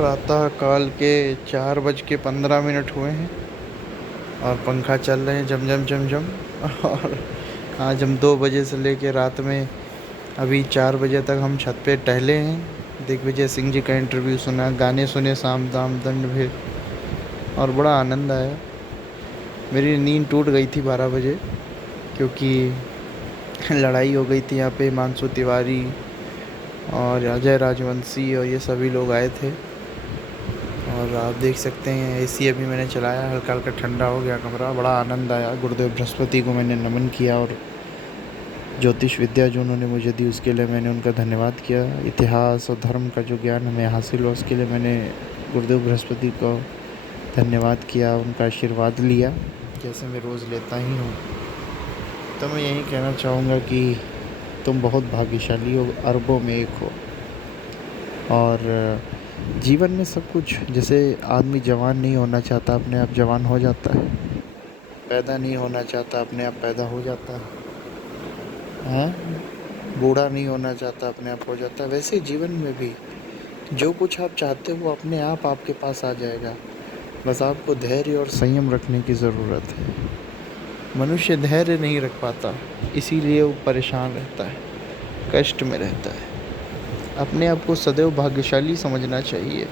प्रातः काल के 4:15 हुए हैं और पंखा चल रहे हैं झम झम झम झम। और आज हम 2 बजे से लेके रात में अभी 4 बजे तक हम छत पे टहले हैं। दिग्विजय सिंह जी का इंटरव्यू सुना, गाने सुने, साम दाम दंड भेद, और बड़ा आनंद आया। मेरी नींद टूट गई थी 12 बजे, क्योंकि लड़ाई हो गई थी यहाँ पे। हिमांशु तिवारी और अजय राजवंशी और ये सभी लोग आए थे। और आप देख सकते हैं एसी अभी मैंने चलाया, हल्का हल्का ठंडा हो गया कमरा। बड़ा आनंद आया। गुरुदेव बृहस्पति को मैंने नमन किया और ज्योतिष विद्या जो उन्होंने मुझे दी उसके लिए मैंने उनका धन्यवाद किया। इतिहास और धर्म का जो ज्ञान हमें हासिल हुआ उसके लिए मैंने गुरुदेव बृहस्पति को धन्यवाद किया, उनका आशीर्वाद लिया, जैसे मैं रोज़ लेता ही हूँ। तो मैं यही कहना चाहूँगा कि तुम बहुत भाग्यशाली हो, अरबों में एक हो। और जीवन में सब कुछ, जैसे आदमी जवान नहीं होना चाहता अपने आप जवान हो जाता है, पैदा नहीं होना चाहता अपने आप पैदा हो जाता है, बूढ़ा नहीं होना चाहता अपने आप हो जाता है। वैसे जीवन में भी जो कुछ आप चाहते हो वो अपने आप आपके पास आ जाएगा। बस आपको धैर्य और संयम रखने की ज़रूरत है। मनुष्य धैर्य नहीं रख पाता, इसीलिए वो परेशान रहता है, कष्ट में रहता है। अपने आप को सदैव भाग्यशाली समझना चाहिए।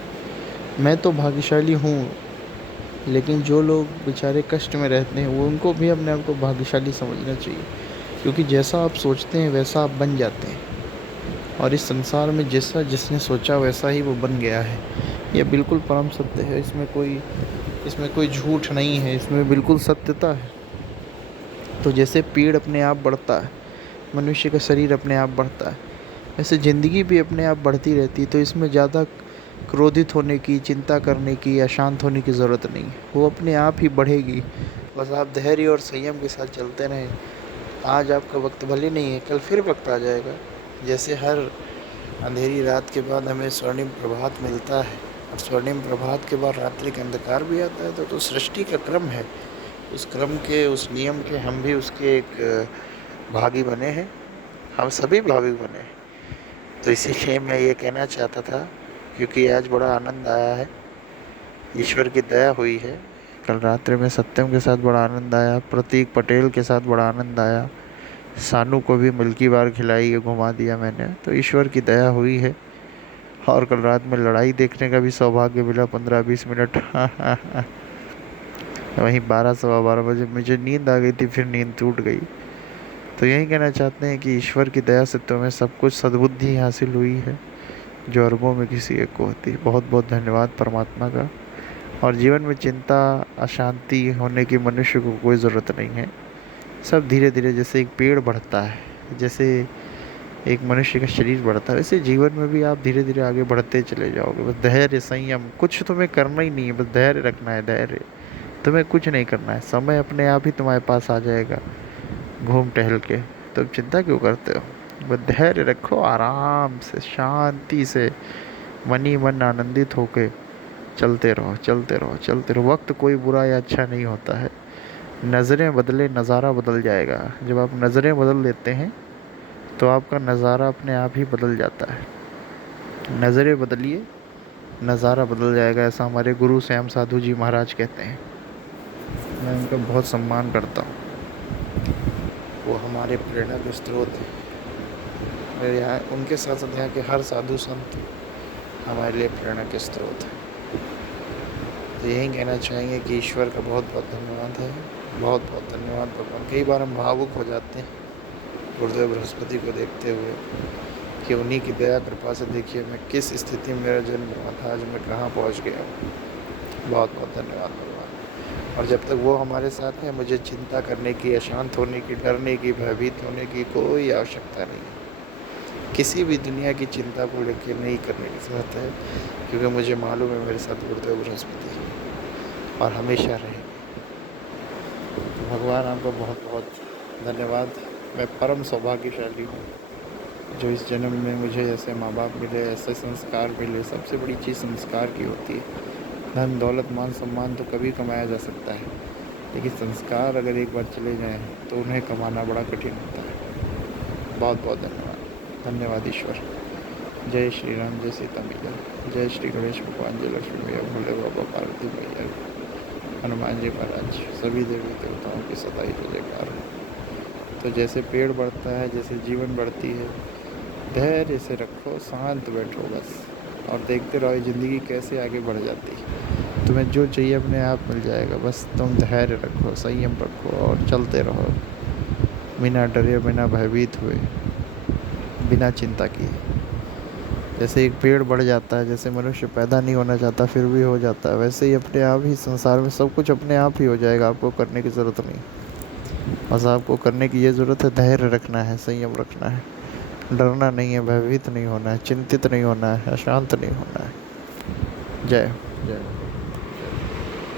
मैं तो भाग्यशाली हूँ, लेकिन जो लोग बेचारे कष्ट में रहते हैं वो, उनको भी अपने आप को भाग्यशाली समझना चाहिए, क्योंकि जैसा आप सोचते हैं वैसा आप बन जाते हैं। और इस संसार में जैसा जिसने सोचा वैसा ही वो बन गया है। यह बिल्कुल परम सत्य है। इसमें कोई झूठ नहीं है, इसमें बिल्कुल सत्यता है। तो जैसे पेड़ अपने आप बढ़ता है, मनुष्य का शरीर अपने आप बढ़ता है, वैसे ज़िंदगी भी अपने आप बढ़ती रहती है। तो इसमें ज़्यादा क्रोधित होने की, चिंता करने की या शांत होने की ज़रूरत नहीं है। वो अपने आप ही बढ़ेगी। बस आप धैर्य और संयम के साथ चलते रहें। आज आपका वक्त भले नहीं है, कल फिर वक्त आ जाएगा। जैसे हर अंधेरी रात के बाद हमें स्वर्णिम प्रभात मिलता है, और स्वर्णिम प्रभात के बाद रात्रि का अंधकार भी आता है। तो सृष्टि का क्रम है, उस क्रम के, उस नियम के हम भी उसके एक भागी बने हैं। हम सभी भागी बने हैं। तो इसीलिए मैं ये कहना चाहता था, क्योंकि आज बड़ा आनंद आया है, ईश्वर की दया हुई है। कल रात्रि में सत्यम के साथ बड़ा आनंद आया, प्रतीक पटेल के साथ बड़ा आनंद आया, सानू को भी मिल्की बार खिलाई, घुमा दिया मैंने। तो ईश्वर की दया हुई है। और कल रात में लड़ाई देखने का भी सौभाग्य मिला, 15-20 मिनट। वहीं 12 सवा 12 बजे मुझे नींद आ गई थी, फिर नींद टूट गई। तो यही कहना चाहते हैं कि ईश्वर की दया से तुम्हें सब कुछ सद्बुद्धि हासिल हुई है, जो अरबों में किसी एक को होती है। बहुत बहुत धन्यवाद परमात्मा का। और जीवन में चिंता, अशांति होने की मनुष्य को कोई ज़रूरत नहीं है। सब धीरे धीरे, जैसे एक पेड़ बढ़ता है, जैसे एक मनुष्य का शरीर बढ़ता है, वैसे जीवन में भी आप धीरे धीरे आगे बढ़ते चले जाओगे। बस धैर्य, संयम, कुछ तुम्हें करना ही नहीं है, बस धैर्य रखना है। धैर्य, तुम्हें कुछ नहीं करना है, समय अपने आप ही तुम्हारे पास आ जाएगा घूम टहल के। तुम चिंता क्यों करते हो? बस धैर्य रखो, आराम से, शांति से, मन ही मन आनंदित होके चलते रहो, चलते रहो, चलते रहो। वक्त कोई बुरा या अच्छा नहीं होता है। नज़रें बदले, नज़ारा बदल जाएगा। जब आप नज़रें बदल देते हैं तो आपका नज़ारा अपने आप ही बदल जाता है। नज़रें बदलिए, नज़ारा बदल जाएगा, ऐसा हमारे गुरु श्याम साधु जी महाराज कहते हैं। मैं उनका बहुत सम्मान करता हूँ। वो हमारे प्रेरणा के स्रोत हैं। मेरे यहाँ उनके साथ साथ यहाँ के हर साधु संत हमारे लिए प्रेरणा के स्रोत हैं। तो यही कहना चाहेंगे कि ईश्वर का बहुत बहुत धन्यवाद है। बहुत बहुत धन्यवाद भगवान। कई बार हम भावुक हो जाते हैं गुरुदेव बृहस्पति को देखते हुए, कि उन्हीं की दया कृपा से देखिए मैं किस स्थिति में मेरा जन्म हुआ था, आज मैं कहाँ पहुँच गया हूँ। बहुत बहुत धन्यवाद भगवान। और जब तक वो हमारे साथ हैं, मुझे चिंता करने की, अशांत होने की, डरने की, भयभीत होने की कोई आवश्यकता नहीं है। किसी भी दुनिया की चिंता को लेकर नहीं करने की ज़रूरत है, क्योंकि मुझे मालूम है मेरे साथ गुरुदेव बृहस्पति है और हमेशा रहेंगे। तो भगवान आपका बहुत बहुत धन्यवाद। मैं परम सौभाग्यशाली हूँ जो इस जन्म में मुझे ऐसे माँ बाप मिले, ऐसे संस्कार मिले। सबसे बड़ी चीज़ संस्कार की होती है। धन दौलत मान सम्मान तो कभी कमाया जा सकता है, लेकिन संस्कार अगर एक बार चले जाएं तो उन्हें कमाना बड़ा कठिन होता है। बहुत बहुत धन्यवाद। धन्यवाद ईश्वर। जय श्री राम, जय सीता मैया, जय श्री गणेश भगवान, जय लक्ष्मी मैया, भोले बाबा, पार्वती मैया, हनुमान जी महाराज, सभी देवी देवताओं की सदाई जय जयकार हो। तो जैसे पेड़ बढ़ता है, जैसे जीवन बढ़ती है, धैर्य से रखो, शांत बैठो बस, और देखते रहो ज़िंदगी कैसे आगे बढ़ जाती है। तुम्हें जो चाहिए अपने आप मिल जाएगा, बस तुम धैर्य रखो, संयम रखो और चलते रहो, बिना डरे, बिना भयभीत हुए, बिना चिंता किए। जैसे एक पेड़ बढ़ जाता है, जैसे मनुष्य पैदा नहीं होना चाहता फिर भी हो जाता है, वैसे ही अपने आप ही संसार में सब कुछ अपने आप ही हो जाएगा, आपको करने की ज़रूरत नहीं। बस आपको करने की ये ज़रूरत है, धैर्य रखना है, संयम रखना है, डरना नहीं है, भयभीत नहीं होना है, चिंतित नहीं होना है, अशांत नहीं होना है। जय हो। जय हो।